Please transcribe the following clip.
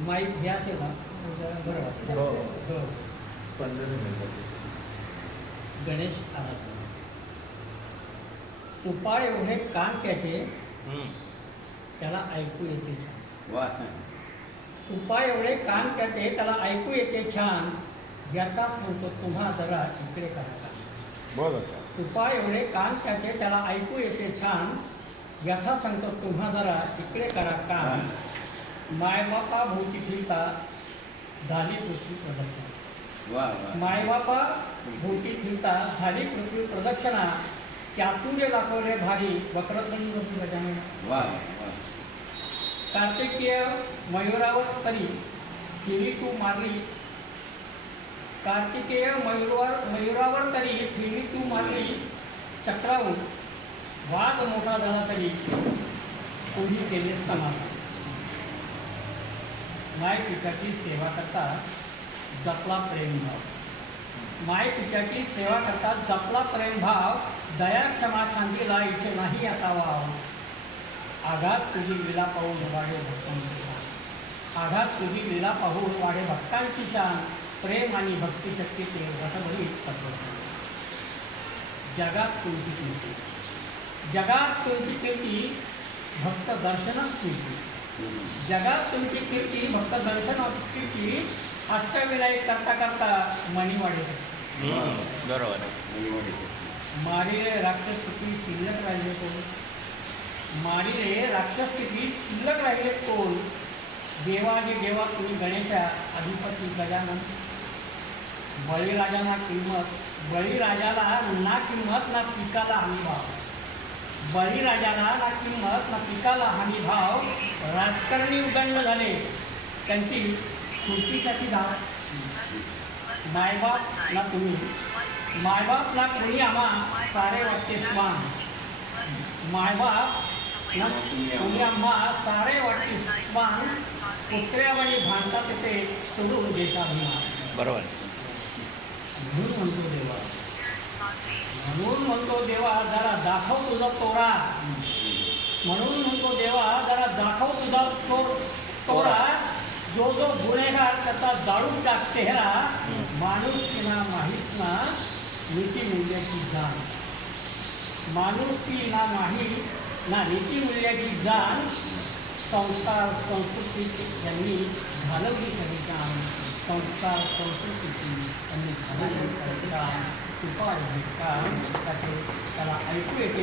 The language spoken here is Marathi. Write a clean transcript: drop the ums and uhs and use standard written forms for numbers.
माईक हे असेल ना बरं वाटतं. हो. हो. स्पंदन मिळतात. गणेश आराधना. सुपाळ एवढे कान त्याचे त्याला ऐकू येते छान. वा. सुपाळ एवढे कान त्याचे त्याला ऐकू येते छान. याचा सांगतो तुम्हा जरा इकडे करा का. बोल आता. सुपाळ एवढे कान त्याचे त्याला ऐकू येते छान. याचा सांगतो तुम्हा जरा इकडे करा कान. मायबापा भोवती फिरता झाली पृथ्वी प्रदक्षिणा. वा वा. मायबापा भोवती फिरता झाली पृथ्वी प्रदक्षिणा. चातुर्य दाखवले भारी वक्रतुंड गजानन. वा वा. कार्तिकीय मयुरावर तरी फिरी तू मारली. कार्तिकेय मयुरावर तरी फिरी तू मारली. चक्रावून वाद मोठा झाला तरी कोणी केले समाधान. माय पित्याची सेवा करता जपला प्रेमभाव. माय पित्याची सेवा करता जपला प्रेमभाव. दया क्षमा खांदीला इथे नाही आता वाव. आघात तुझी लीला पाहून वाढे भक्तांची शान. आघात तुझी लीला पाहून वाढे भक्तांची शान. प्रेम आणि भक्तिशक्ती ते रसभरी तत्वज्ञान. जगात तुमची कीर्ती. जगात तुमची कीर्ती भक्त दर्शनच कीर्ती. जगात तुमची कीर्ती भक्त दर्शन कीर्ती. अष्टविनायक करता करता मणिवाडे. बरोबर आहे. मारिले राक्षस किती शिल्लक राहिले कोण. मारिले राक्षस किती शिल्लक राहिले कोण. देवाजी देवा तुम्ही गणेशा अधिपती गजानन. बळीराजाला किंमत. बळीराजाला ना किंमत ना पिकाला हमी भाव. बळीराजाला ना किंमत ना पिकाला हमी भाव. राजकारणी उदंड झाले त्यांची खुर्चीसाठी धाव. मायबाप ना तुम्ही. मायबाप ना कोणी आम्हा सारे वाटते स्वान. मायबाप ना कोणी आम्हा सारे वाटते स्वान. कुत्र्यावाणी भांडता तिथे सोडून देशाभिमान. बरोबर. म्हणून म्हणतो देवा. म्हणून म्हणतो देवा जरा दाखव तुझा तोरा. म्हणून म्हणतो देवा जरा दाखव तुझा तोरा. जो जो गुन्हेगार त्याचा जाळून टाक चेहरा. माणूस किना माहीत ना नीतिमूल्याची जाण. माणूस की ना माहीत ना नीतिमूल्याची जाण. संस्कार संस्कृती यांनी घालवली खरी काम. संस्कार संस्कृतीची त्यांनी घालवली खरी काम. सुपाळ हे काम त्याला ऐकू येते.